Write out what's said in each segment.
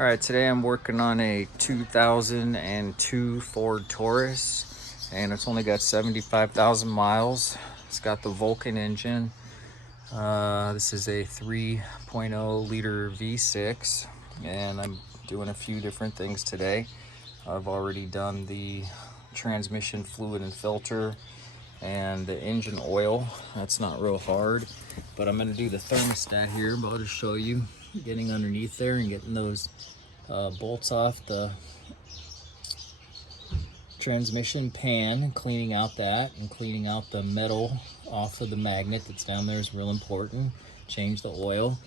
All right, today I'm working on a 2002 Ford Taurus, and it's only got 75,000 miles. It's got the Vulcan engine. This is a 3.0 liter V6, and I'm doing a few different things today. I've already done the transmission fluid and filter and the engine oil. That's not real hard, but I'm going to do the thermostat here. But I'll just show you getting underneath there and getting those bolts off the transmission pan, cleaning out that, and cleaning out the metal off of the magnet that's down there is real important. Change the oil.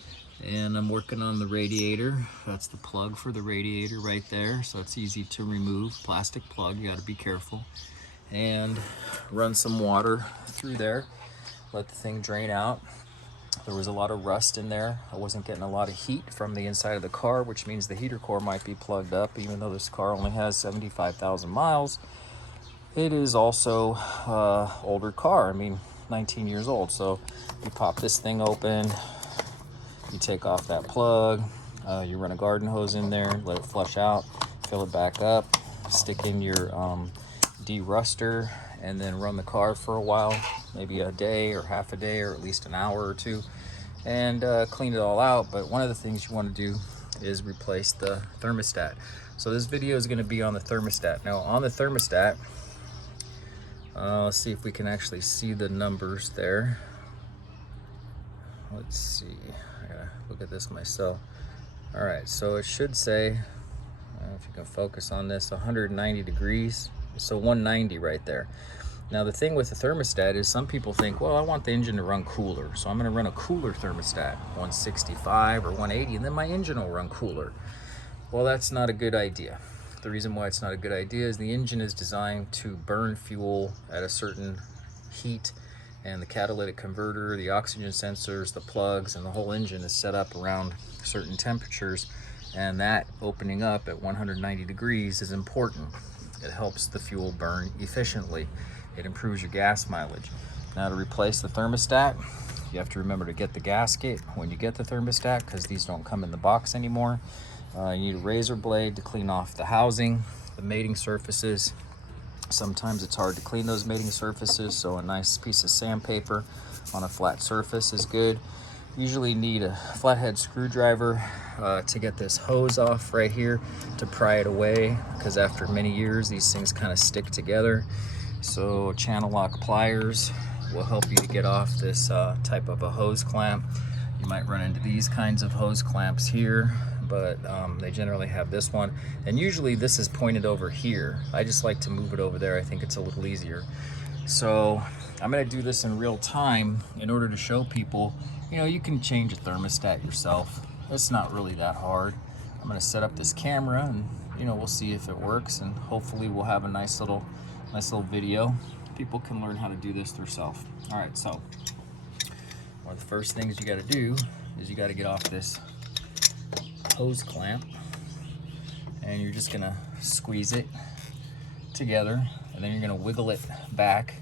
And I'm working on the radiator. That's the plug for the radiator right there, so it's easy to remove. Plastic plug, you got to be careful. And run some water through there, let the thing drain out. There was a lot of rust in there. I wasn't getting a lot of heat from the inside of the car, which means the heater core might be plugged up. Even though this car only has 75,000 miles, it is also older car. I mean, 19 years old. So you pop this thing open, you take off that plug, you run a garden hose in there, let it flush out, fill it back up, stick in your de-ruster, and then run the car for a while, maybe a day or half a day or at least an hour or two, and clean it all out. But one of the things you want to do is replace the thermostat. So this video is going to be on the thermostat. Now on the thermostat, let's see if we can actually see the numbers there. Let's see, I gotta look at this myself. All right, so it should say, I don't know if you can focus on this, 190 degrees. So 190 right there. Now the thing with the thermostat is some people think, well, I want the engine to run cooler, so I'm going to run a cooler thermostat, 165 or 180, and then my engine will run cooler. Well, that's not a good idea. The reason why it's not a good idea is the engine is designed to burn fuel at a certain heat, and the catalytic converter, the oxygen sensors, the plugs, and the whole engine is set up around certain temperatures, and that opening up at 190 degrees is important. It helps the fuel burn efficiently. It improves your gas mileage. Now to replace the thermostat, you have to remember to get the gasket when you get the thermostat, because these don't come in the box anymore. You need a razor blade to clean off the housing, the mating surfaces. Sometimes it's hard to clean those mating surfaces, so a nice piece of sandpaper on a flat surface is good. Usually need a flathead screwdriver to get this hose off right here, to pry it away, because after many years these things kind of stick together. So channel lock pliers will help you to get off this type of a hose clamp. You might run into these kinds of hose clamps here, but they generally have this one, and usually this is pointed over here. I just like to move it over there. I think it's a little easier. So I'm going to do this in real time in order to show people, you know, you can change a thermostat yourself. It's not really that hard. I'm going to set up this camera, and you know, we'll see if it works, and hopefully we'll have a nice little video. People can learn how to do this themselves. All right, so one of the first things you got to do is you got to get off this hose clamp, and you're just going to squeeze it together, and then you're going to wiggle it back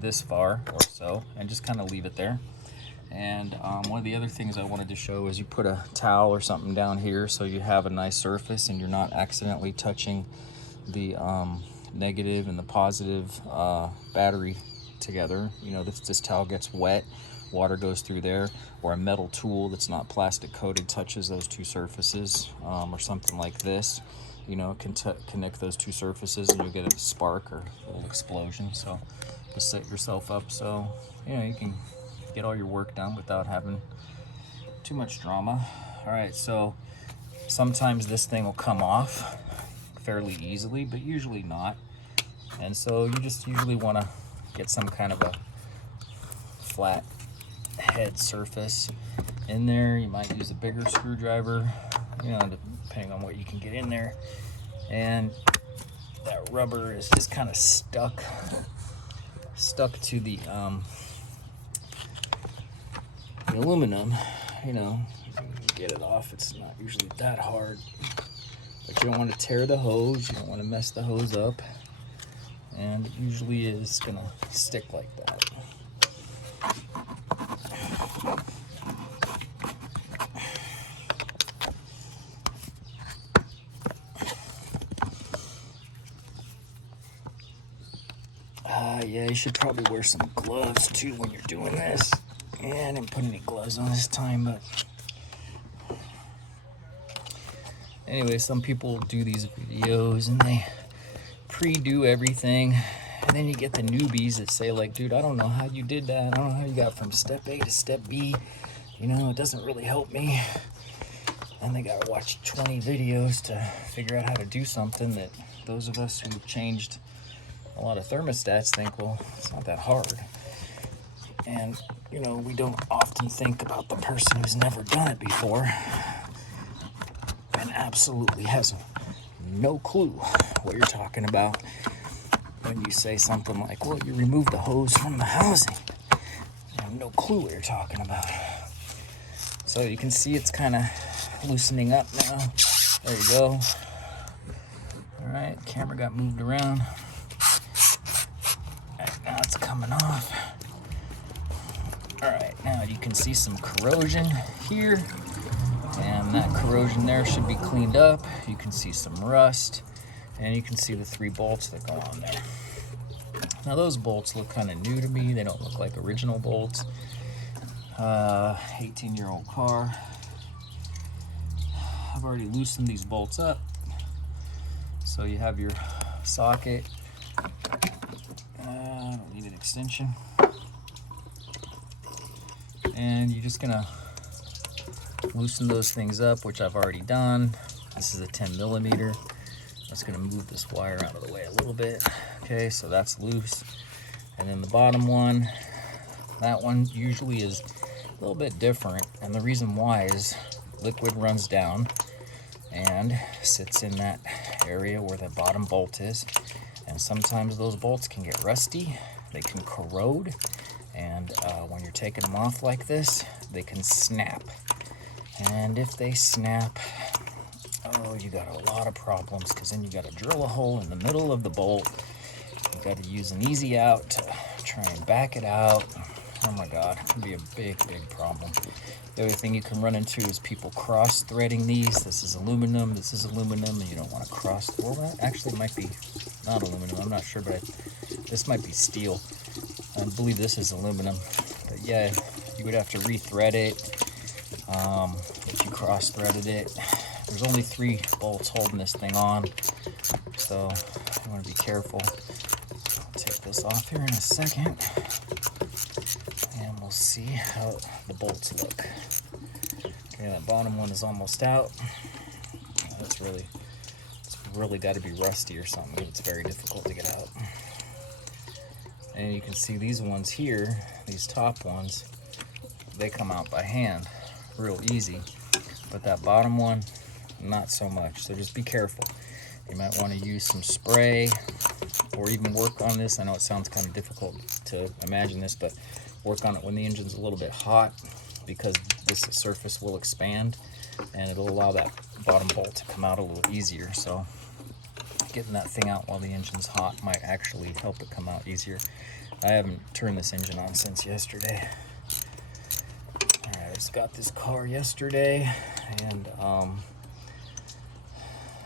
this far or so, and just kind of leave it there. And one of the other things I wanted to show is you put a towel or something down here so you have a nice surface and you're not accidentally touching the negative and the positive battery together. You know, this towel gets wet, water goes through there, or a metal tool that's not plastic coated touches those two surfaces, or something like this. You know, it can connect those two surfaces and you'll get a spark or a little explosion. So just set yourself up so, you know, you can get all your work done without having too much drama. All right, so sometimes this thing will come off fairly easily, but usually not. And so you just usually want to get some kind of a flat head surface in there. You might use a bigger screwdriver, you know, depending on what you can get in there. And that rubber is just kind of stuck to the aluminum. You know, you can get it off. It's not usually that hard, but you don't want to tear the hose. You don't want to mess the hose up, and it usually is gonna stick like that. Yeah, you should probably wear some gloves too when you're doing this. Yeah, I didn't put any gloves on this time, but anyway, some people do these videos and they pre-do everything, and then you get the newbies that say like, dude, I don't know how you did that. I don't know how you got from step A to step B. You know, it doesn't really help me. And they gotta watch 20 videos to figure out how to do something that those of us who've changed a lot of thermostats think, well, it's not that hard. And, you know, we don't often think about the person who's never done it before and absolutely has no clue what you're talking about when you say something like, well, you remove the hose from the housing. You have no clue what you're talking about. So you can see it's kind of loosening up now. There you go. All right, camera got moved around. All right, now it's coming off. All right, now you can see some corrosion here, and that corrosion there should be cleaned up. You can see some rust, and you can see the 3 bolts that go on there. Now those bolts look kind of new to me. They don't look like original bolts. 18-year-old car. I've already loosened these bolts up. So you have your socket. I don't need an extension. And you're just gonna loosen those things up, which I've already done. This is a 10 millimeter. I'm just gonna move this wire out of the way a little bit. Okay, so that's loose. And then the bottom one, that one usually is a little bit different. And the reason why is liquid runs down and sits in that area where the bottom bolt is. And sometimes those bolts can get rusty, they can corrode, and when you're taking them off like this, they can snap. And if they snap, oh, you got a lot of problems, because then you got to drill a hole in the middle of the bolt. You got to use an easy out to try and back it out. Oh my God, it can be a big, big problem. The other thing you can run into is people cross-threading these. This is aluminum, and you don't want to cross. Well, that actually might be not aluminum, I'm not sure, but this might be steel. I believe this is aluminum. But yeah, you would have to re-thread it if you cross-threaded it. There's only 3 bolts holding this thing on, so you want to be careful. I'll take this off here in a second, and we'll see how the bolts look. Okay, that bottom one is almost out. It's really got to be rusty or something. It's very difficult to get out. And you can see these ones here, these top ones, they come out by hand real easy. But that bottom one, not so much. So just be careful. You might want to use some spray or even work on this. I know it sounds kind of difficult to imagine this, but work on it when the engine's a little bit hot, because this surface will expand and it'll allow that bottom bolt to come out a little easier. So getting that thing out while the engine's hot might actually help it come out easier. I haven't turned this engine on since yesterday. I just got this car yesterday, and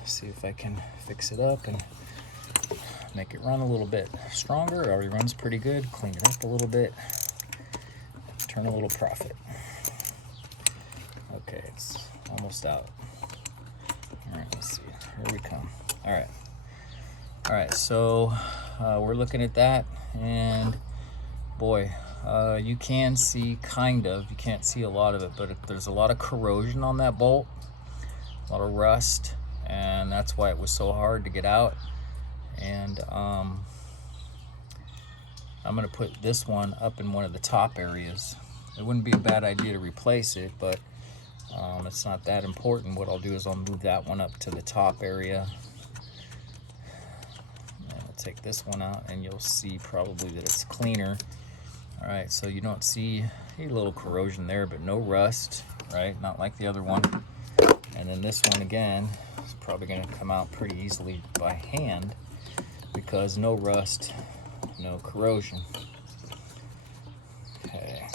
see if I can fix it up and make it run a little bit stronger. It already runs pretty good. Clean it up a little bit, turn a little profit. Okay, it's almost out. All right, let's see. Here we come. All right, so we're looking at that, and boy, you can see you can't see a lot of it, but there's a lot of corrosion on that bolt, a lot of rust, and that's why it was so hard to get out. And I'm gonna put this one up in one of the top areas. It wouldn't be a bad idea to replace it, but it's not that important. What I'll do is I'll move that one up to the top area. And I'll take this one out, and you'll see probably that it's cleaner. All right, so you don't see a little corrosion there, but no rust, right? Not like the other one. And then this one again is probably gonna come out pretty easily by hand, because no rust, no corrosion. Okay.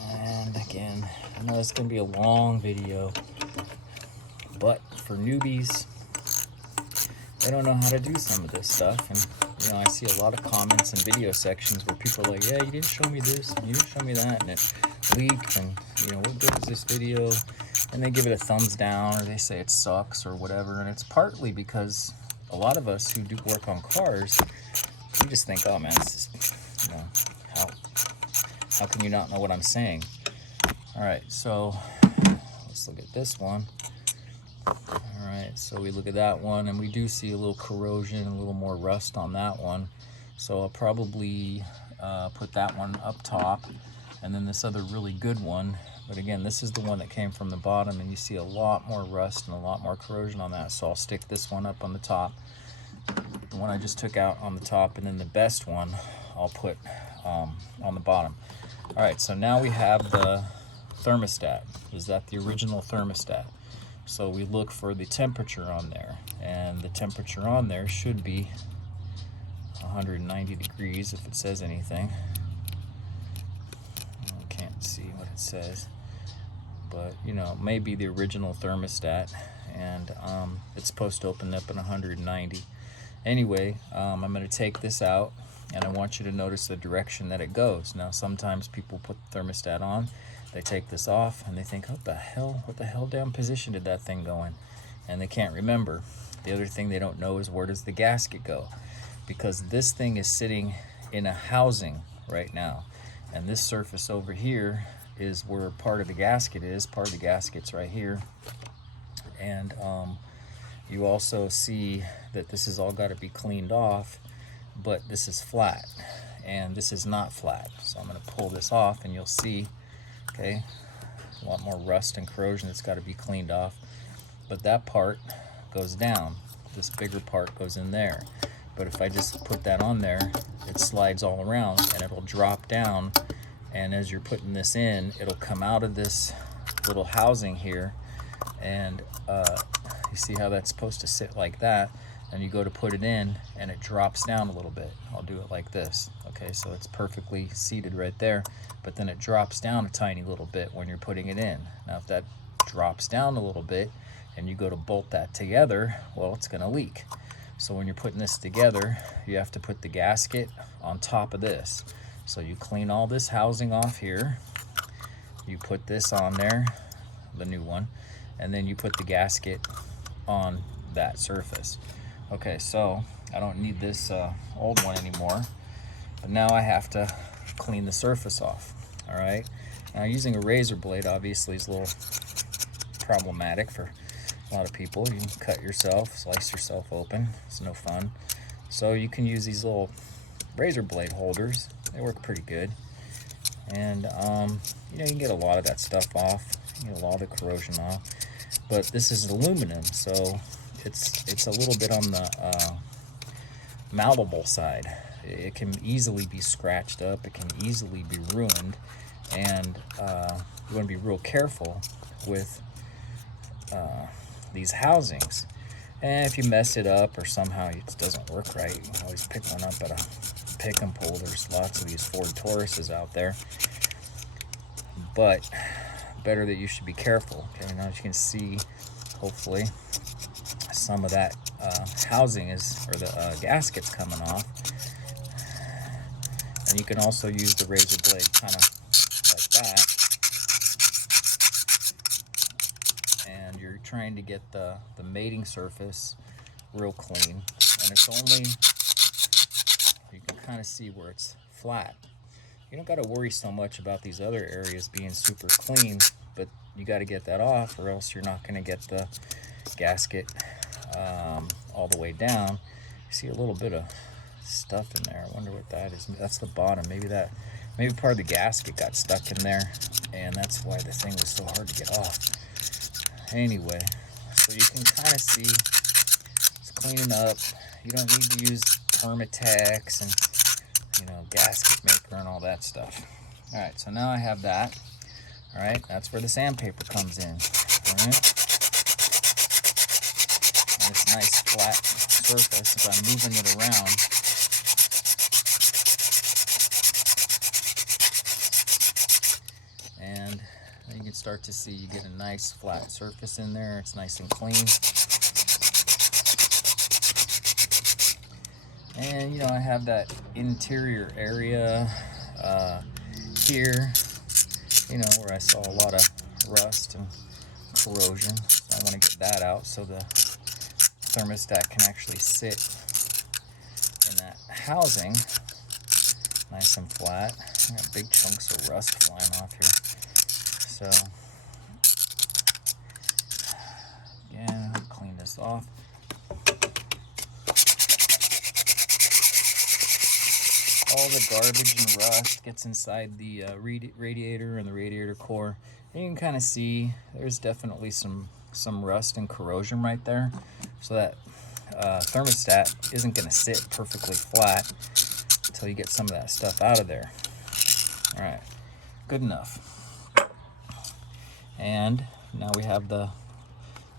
And again, I know it's gonna be a long video, but for newbies, they don't know how to do some of this stuff. And you know, I see a lot of comments and video sections where people are like, yeah, you didn't show me this and you didn't show me that, and it leaked, and you know, what good is this video? And they give it a thumbs down, or they say it sucks or whatever. And it's partly because a lot of us who do work on cars, we just think, oh man, this is, you know, how can you not know what I'm saying? All right, so let's look at this one. All right, so we look at that one, and we do see a little corrosion, a little more rust on that one. So I'll probably put that one up top, and then this other really good one. But again, this is the one that came from the bottom, and you see a lot more rust and a lot more corrosion on that. So I'll stick this one up on the top, the one I just took out on the top, and then the best one I'll put on the bottom. All right, so now we have the thermostat. Is that the original thermostat? So we look for the temperature on there, and the temperature on there should be 190 degrees if it says anything. I can't see what it says, but you know, maybe the original thermostat, and it's supposed to open up at 190. Anyway, I'm going to take this out, and I want you to notice the direction that it goes. Now, sometimes people put the thermostat on, they take this off, and they think, what the hell damn position did that thing go in? And they can't remember. The other thing they don't know is, where does the gasket go? Because this thing is sitting in a housing right now, and this surface over here is where part of the gasket is. Part of the gasket's right here. And you also see that this has all got to be cleaned off, but this is flat, and this is not flat. So I'm going to pull this off, and you'll see, okay, a lot more rust and corrosion that's got to be cleaned off. But that part goes down. This bigger part goes in there. But if I just put that on there, it slides all around, and it'll drop down. And as you're putting this in, it'll come out of this little housing here, and you see how that's supposed to sit like that, and you go to put it in, and it drops down a little bit. I'll do it like this. Okay, so it's perfectly seated right there, but then it drops down a tiny little bit when you're putting it in. Now, if that drops down a little bit and you go to bolt that together, well, it's going to leak. So when you're putting this together, you have to put the gasket on top of this. So you clean all this housing off here, you put this on there, the new one, and then you put the gasket on that surface. Okay, so I don't need this old one anymore, but now I have to clean the surface off. All right, now using a razor blade obviously is a little problematic for a lot of people. You can cut yourself, slice yourself open. It's no fun. So you can use these little razor blade holders. They work pretty good, and you know, you can get a lot of that stuff off. You get a lot of the corrosion off. But this is aluminum, so it's a little bit on the malleable side. It can easily be scratched up. It can easily be ruined, and you want to be real careful with these housings. And if you mess it up or somehow it doesn't work right, you can always pick one up at a pick and pull. There's lots of these Ford Tauruses out there, but better that you should be careful. Okay, now as you can see, hopefully some of that housing is, or the gasket's coming off. And you can also use the razor blade kind of like that, and you're trying to get the mating surface real clean. And it's only, you can kind of see where it's flat. You don't got to worry so much about these other areas being super clean, but you got to get that off, or else you're not going to get the gasket all the way down. You see a little bit of stuff in there. I wonder what that is. That's the bottom. Maybe part of the gasket got stuck in there, and that's why the thing was so hard to get off. Anyway, so you can kind of see it's cleaning up. You don't need to use Permatex and, you know, gasket maker and all that stuff. All right, so now I have that. All right, that's where the sandpaper comes in. All right, and this nice flat surface, if I'm moving it around, and you can start to see you get a nice flat surface in there. It's nice and clean. And you know, I have that interior area here, you know, where I saw a lot of rust and corrosion. So I want to get that out so the thermostat can actually sit in that housing nice and flat. I got big chunks of rust flying off here. So again, clean this off. All the garbage and rust gets inside the radiator and the radiator core. And you can kind of see there's definitely some rust and corrosion right there. So that thermostat isn't going to sit perfectly flat until you get some of that stuff out of there. All right, good enough. And now we have the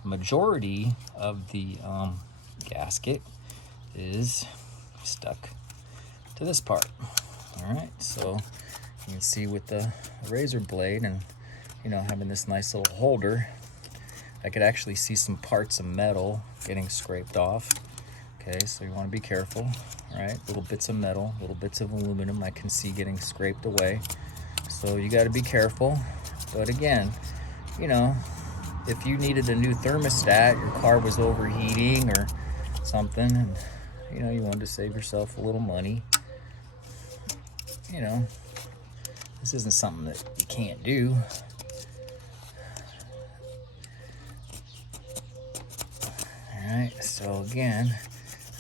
majority of the gasket is stuck to this part. All right, so you can see with the razor blade and, you know, having this nice little holder, I could actually see some parts of metal getting scraped off. Okay, so you want to be careful. All right, little bits of metal, little bits of aluminum I can see getting scraped away. So you got to be careful. But again, you know, if you needed a new thermostat, your car was overheating or something, and you know, you wanted to save yourself a little money, you know, this isn't something that you can't do. All right, so again,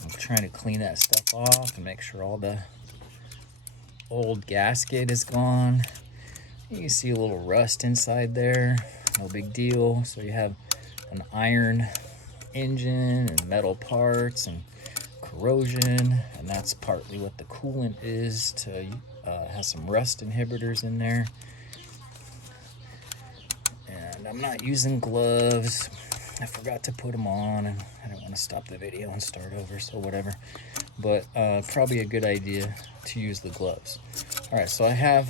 I'm trying to clean that stuff off and make sure all the old gasket is gone. You can see a little rust inside there, no big deal. So you have an iron engine and metal parts and corrosion, and that's partly what the coolant is to has some rust inhibitors in there. And I'm not using gloves. I forgot to put them on, and I didn't want to stop the video and start over, so whatever. But probably a good idea to use the gloves. All right, so I have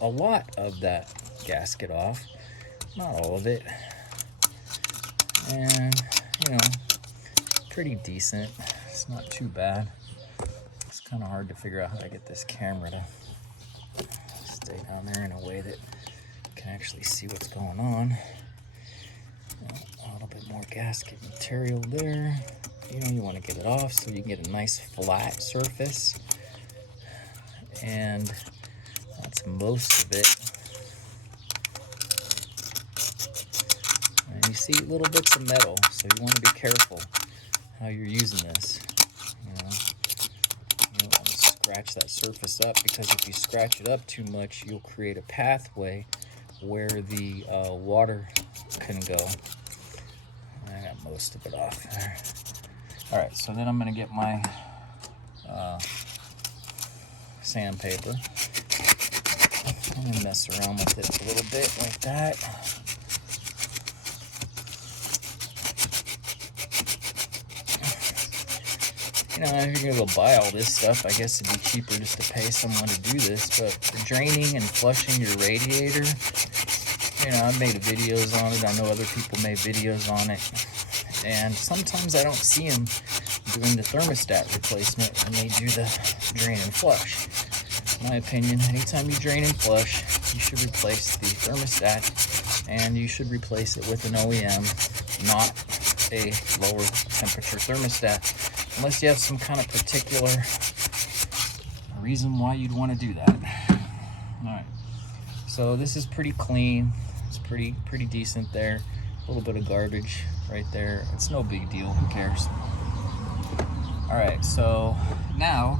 a lot of that gasket off, not all of it, and you know, pretty decent. It's not too bad. It's kind of hard to figure out how to get this camera to stay down there in a way that can actually see what's going on. A little bit more gasket material there. You know, you want to get it off so you can get a nice flat surface. And that's most of it. And you see little bits of metal, so you want to be careful how you're using this. You know, you don't want to scratch that surface up, because if you scratch it up too much, you'll create a pathway where the water can go. I got most of it off there. All right, so then I'm going to get my sandpaper. I'm going to mess around with it a little bit like that. You know, if you're going to go buy all this stuff, I guess it'd be cheaper just to pay someone to do this. But for draining and flushing your radiator, you know, I've made videos on it. I know other people made videos on it. And sometimes I don't see them doing the thermostat replacement when they do the drain and flush. In my opinion, anytime you drain and flush, you should replace the thermostat, and you should replace it with an OEM, not a lower temperature thermostat, unless you have some kind of particular reason why you'd want to do that. All right, so this is pretty clean. It's pretty decent there. A little bit of garbage right there. It's no big deal. Who cares? All right, so now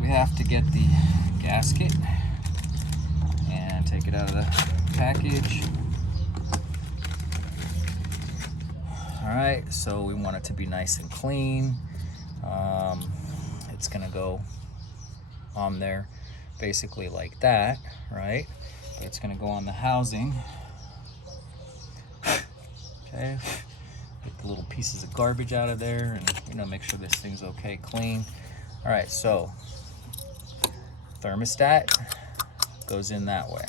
we have to get the gasket and take it out of the package. All right, so we want it to be nice and clean. It's gonna go on there basically like that, right? But it's gonna go on the housing. Okay, get the little pieces of garbage out of there, and you know, make sure this thing's okay, clean. All right, so thermostat goes in that way.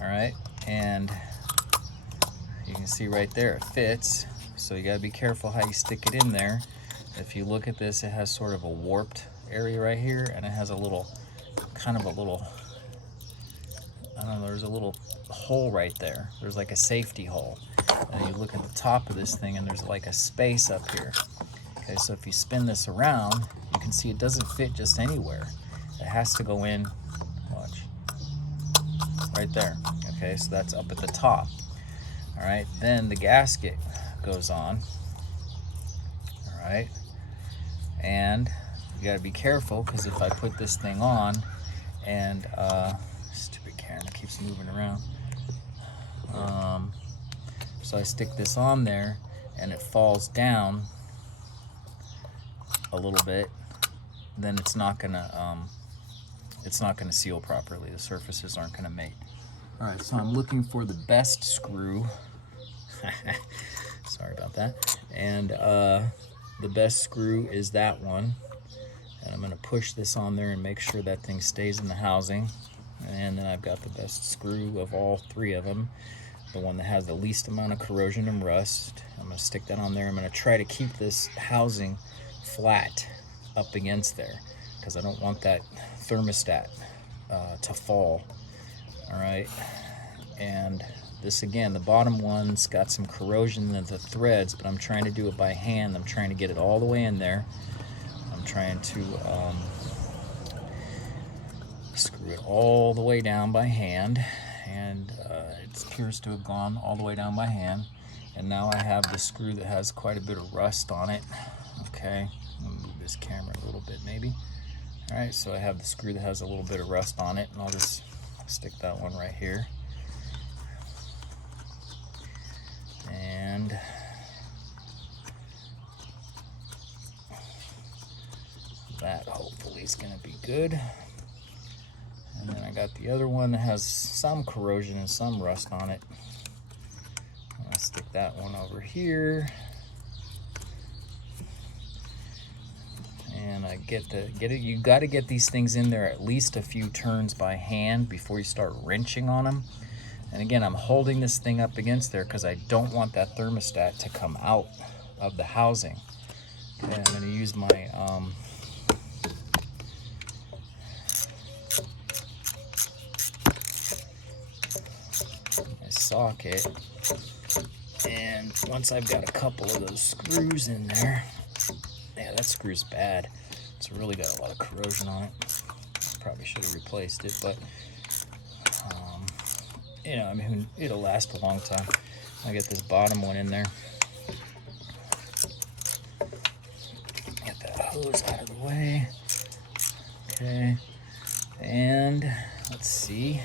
All right, and you can see right there it fits, so you got to be careful how you stick it in there. if you look at this, it has sort of a warped area right here, and it has a little, kind of a little, I don't know, there's a little hole right there. There's like a safety hole. And you look at the top of this thing and there's like a space up here. Okay, so if you spin this around, you can see it doesn't fit just anywhere. It has to go in, watch, right there. Okay, so that's up at the top. All right, then the gasket goes on. All right, and you gotta be careful, because if I put this thing on and stupid camera keeps moving around. So I stick this on there and it falls down a little bit, then it's not gonna seal properly. The surfaces aren't gonna mate. All right, so I'm looking for the best screw. Sorry about that. And the best screw is that one. And I'm gonna push this on there and make sure that thing stays in the housing. And then I've got the best screw of all three of them, the one that has the least amount of corrosion and rust. I'm gonna stick that on there. I'm gonna try to keep this housing flat up against there, because I don't want that thermostat to fall. All right, and this again, the bottom one's got some corrosion in the threads, but I'm trying to do it by hand. I'm trying to get it all the way in there. I'm trying to screw it all the way down by hand, and it appears to have gone all the way down by hand. And now I have the screw that has quite a bit of rust on it. Okay, I'm gonna move this camera a little bit maybe. All right, so I have the screw that has a little bit of rust on it, and I'll just stick that one right here. And that hopefully is gonna be good. And then I got the other one that has some corrosion and some rust on it. I'll stick that one over here. And I get it. You got to get these things in there at least a few turns by hand before you start wrenching on them. And again, I'm holding this thing up against there because I don't want that thermostat to come out of the housing. Okay, I'm going to use my socket, and once I've got a couple of those screws in there, yeah, that screw's bad. It's really got a lot of corrosion on it. Probably should have replaced it, but you know, I mean, it'll last a long time. I get this bottom one in there. Get that hose out of the way. Okay, and let's see.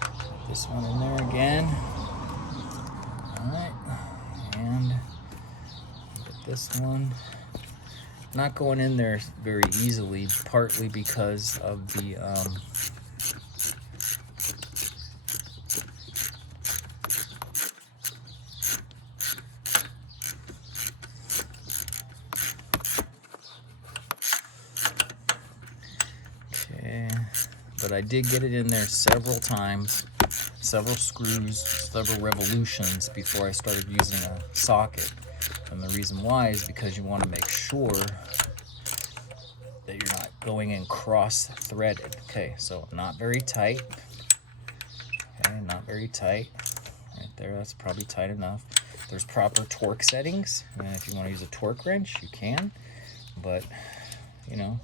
Put this one in there again. All right, and get this one. Not going in there very easily, partly because of the okay, but I did get it in there several times, several screws, several revolutions before I started using a socket. And the reason why is because you want to make sure that you're not going in cross-threaded. Okay, so not very tight. Okay, not very tight. Right there, that's probably tight enough. There's proper torque settings, and if you want to use a torque wrench, you can. But, you know,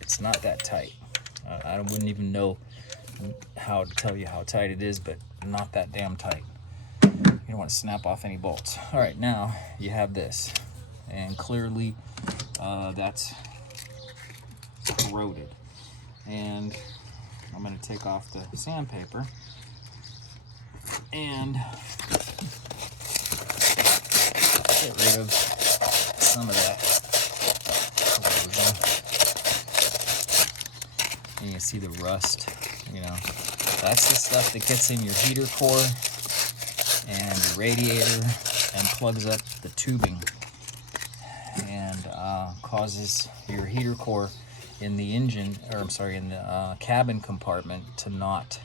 it's not that tight. I wouldn't even know how to tell you how tight it is, but not that damn tight. You don't want to snap off any bolts. All right, now you have this, and clearly that's corroded. And I'm going to take off the sandpaper and get rid of some of that corrosion. And you can see the rust. You know, that's the stuff that gets in your heater core and the radiator and plugs up the tubing and causes your heater core in the engine, or I'm sorry, in the cabin compartment to not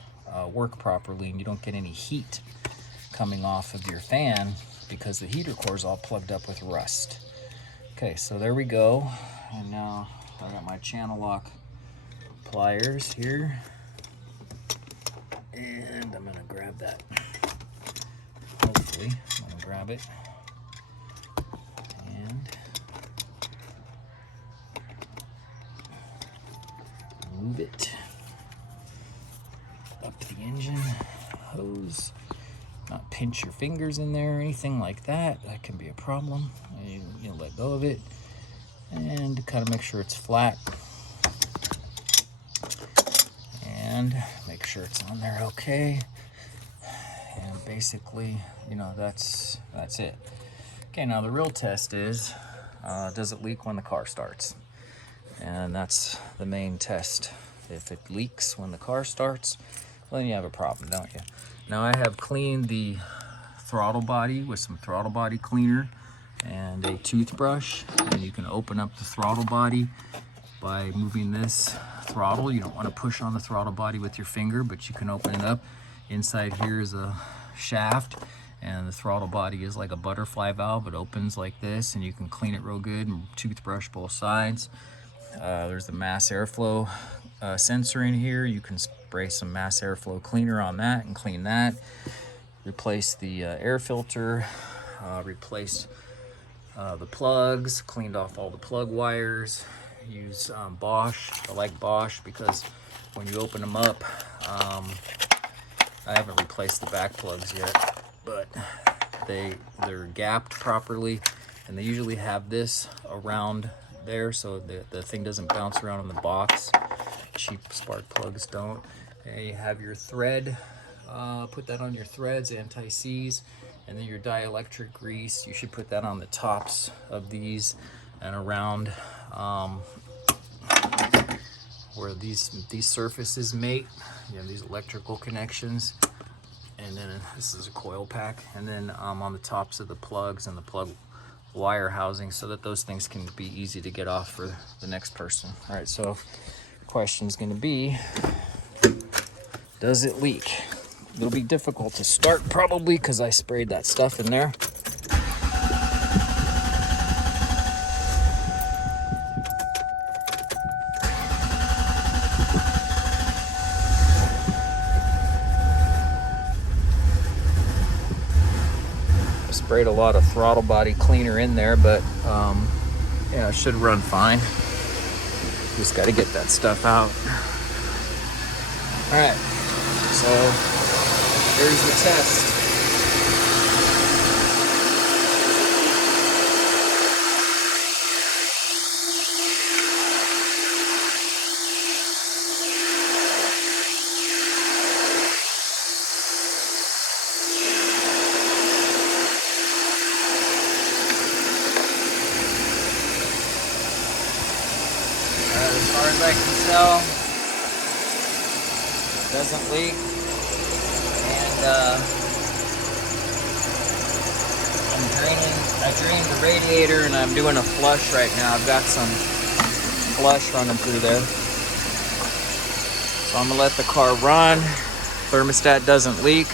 work properly, and you don't get any heat coming off of your fan because the heater core is all plugged up with rust. Okay, so there we go. And now I got my channel lock pliers here. And I'm gonna grab that. Hopefully, I'm gonna grab it. And move it up to the engine hose. Not pinch your fingers in there or anything like that. That can be a problem. You let go of it and kind of make sure it's flat. And make sure it's on there okay. And basically, you know, that's it. Okay, now the real test is, does it leak when the car starts? And that's the main test. If it leaks when the car starts, well, then you have a problem, don't you? Now I have cleaned the throttle body with some throttle body cleaner and a toothbrush. And you can open up the throttle body by moving this throttle. You don't want to push on the throttle body with your finger, but you can open it up. Inside here is a shaft, and the throttle body is like a butterfly valve. It opens like this, and you can clean it real good and toothbrush both sides. There's the mass airflow sensor in here. You can spray some mass airflow cleaner on that and clean that. Replace the air filter, replace the plugs, cleaned off all the plug wires. Use Bosch. I like Bosch because when you open them up, I haven't replaced the back plugs yet, but they're gapped properly, and they usually have this around there so the thing doesn't bounce around in the box. Cheap spark plugs don't. And you have your thread, put that on your threads, anti-seize, and then your dielectric grease. You should put that on the tops of these and around where these surfaces mate. You have these electrical connections, and then this is a coil pack, and then on the tops of the plugs and the plug wire housing, so that those things can be easy to get off for the next person. All right, so the question is going to be, does it leak? It'll be difficult to start probably because I sprayed that stuff in there. Sprayed a lot of throttle body cleaner in there, but yeah, it should run fine. Just got to get that stuff out. All right, so here's the test. As far as I can tell, it doesn't leak, and I drained the radiator, and I'm doing a flush right now. I've got some flush running through there, so I'm gonna let the car run. Thermostat doesn't leak,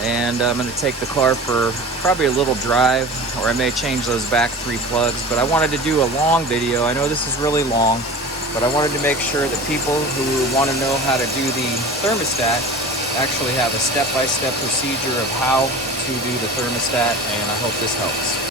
and I'm gonna take the car for probably a little drive, or I may change those back 3 plugs. But I wanted to do a long video. I know this is really long, but I wanted to make sure that people who want to know how to do the thermostat actually have a step-by-step procedure of how to do the thermostat, and I hope this helps.